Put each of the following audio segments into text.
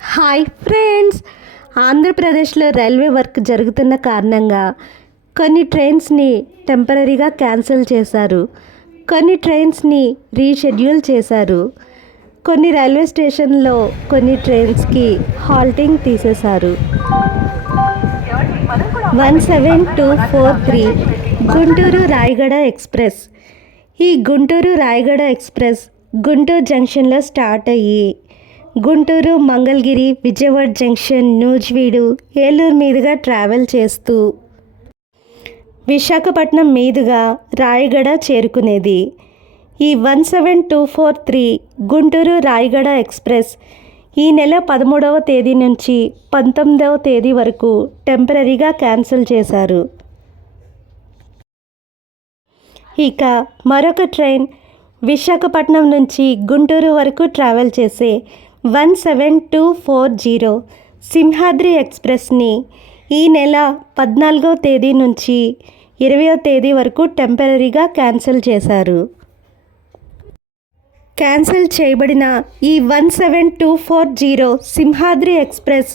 Hi friends, ఆంధ్రప్రదేశ్లో railway work జరుగుతున్న కారణంగా కొన్ని ట్రైన్స్ని టెంపరీగా క్యాన్సిల్ చేశారు. కొన్ని ట్రైన్స్ని రీషెడ్యూల్ చేశారు. కొన్ని రైల్వే స్టేషన్లో కొన్ని ట్రైన్స్కి హాల్టింగ్ తీసేశారు. 17243 గుంటూరు రాయగడ ఎక్స్ప్రెస్. ఈ గుంటూరు రాయగడ ఎక్స్ప్రెస్ గుంటూరు జంక్షన్లో స్టార్ట్ అయ్యి గుంటూరు, మంగళగిరి, విజయవాడ జంక్షన్, నూజివీడు, ఏలూరు మీదుగా ట్రావెల్ చేస్తూ విశాఖపట్నం మీదుగా రాయగడ చేరుకునేది. ఈ 17243 గుంటూరు రాయగడ ఎక్స్ప్రెస్ ఈ నెల 13వ తేదీ నుంచి 19వ తేదీ వరకు టెంపరీగా క్యాన్సిల్ చేశారు. ఇక మరొక ట్రైన్ విశాఖపట్నం నుంచి గుంటూరు వరకు ట్రావెల్ చేసే 17240 సింహాద్రి ఎక్స్ప్రెస్ని ఈ నెల 14వ తేదీ నుంచి 20వ తేదీ వరకు టెంపరీగా క్యాన్సిల్ చేశారు. క్యాన్సిల్ చేయబడిన ఈ 17240 సింహాద్రి ఎక్స్ప్రెస్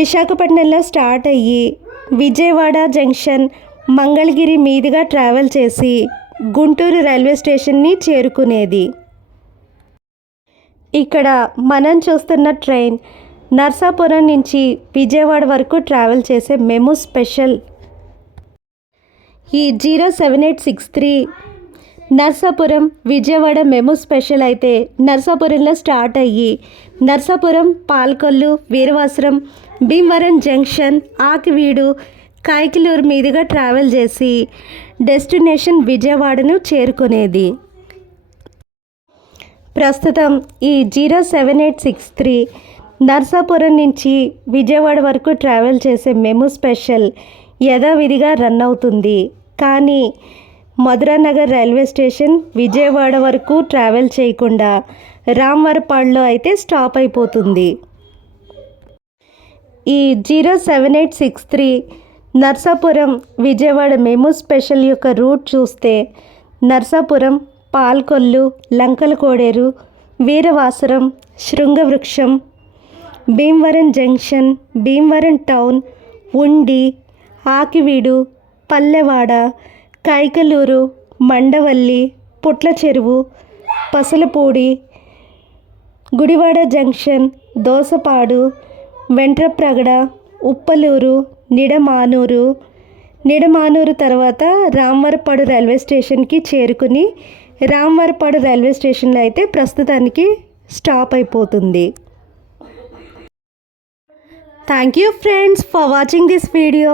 విశాఖపట్నంలో స్టార్ట్ అయ్యి విజయవాడ జంక్షన్, మంగళగిరి మీదుగా ట్రావెల్ చేసి గుంటూరు రైల్వే స్టేషన్ని చేరుకునేది. ఇక్కడ మనం చూస్తున్న ట్రైన్ నర్సాపురం నుంచి విజయవాడ వరకు ట్రావెల్ చేసే మెము స్పెషల్. ఈ 07863 నర్సాపురం విజయవాడ మెము స్పెషల్ అయితే నర్సాపురంలో స్టార్ట్ అయ్యి నర్సాపురం, పాల్కొల్లు, వీరవాసరం, భీమవరం జంక్షన్, ఆకివీడు, కైకలూరు మీదుగా ట్రావెల్ చేసి డెస్టినేషన్ విజయవాడను చేరుకునేది. ప్రస్తుతం ఈ 07863 నర్సాపురం నుంచి విజయవాడ వరకు ట్రావెల్ చేసే మెము స్పెషల్ యథావిధిగా రన్ అవుతుంది. కానీ మధురానగర్ రైల్వే స్టేషన్ విజయవాడ వరకు ట్రావెల్ చేయకుండా రామవరపాడులో అయితే స్టాప్ అయిపోతుంది. ఈ 07863 నర్సాపురం విజయవాడ మెము స్పెషల్ యొక్క రూట్ చూస్తే నర్సాపురం, పాల్కొల్లు, లంకల కోడేరు, వీరవాసరం, శృంగవృక్షం, భీమవరం జంక్షన్, భీమవరం టౌన్, ఉండి, ఆకివీడు, పల్లెవాడ, కైకలూరు, మండవల్లి, పుట్ల చెరువు, పసలపూడి, గుడివాడ జంక్షన్, దోసపాడు, వెంట్రప్రగడ, ఉప్పలూరు, నిడమానూరు తర్వాత రామవరపాడు రైల్వే స్టేషన్కి చేరుకుని రామవరపాడు రైల్వే స్టేషన్లో అయితే ప్రస్తుతానికి స్టాప్ అయిపోతుంది. Thank you friends for watching this video.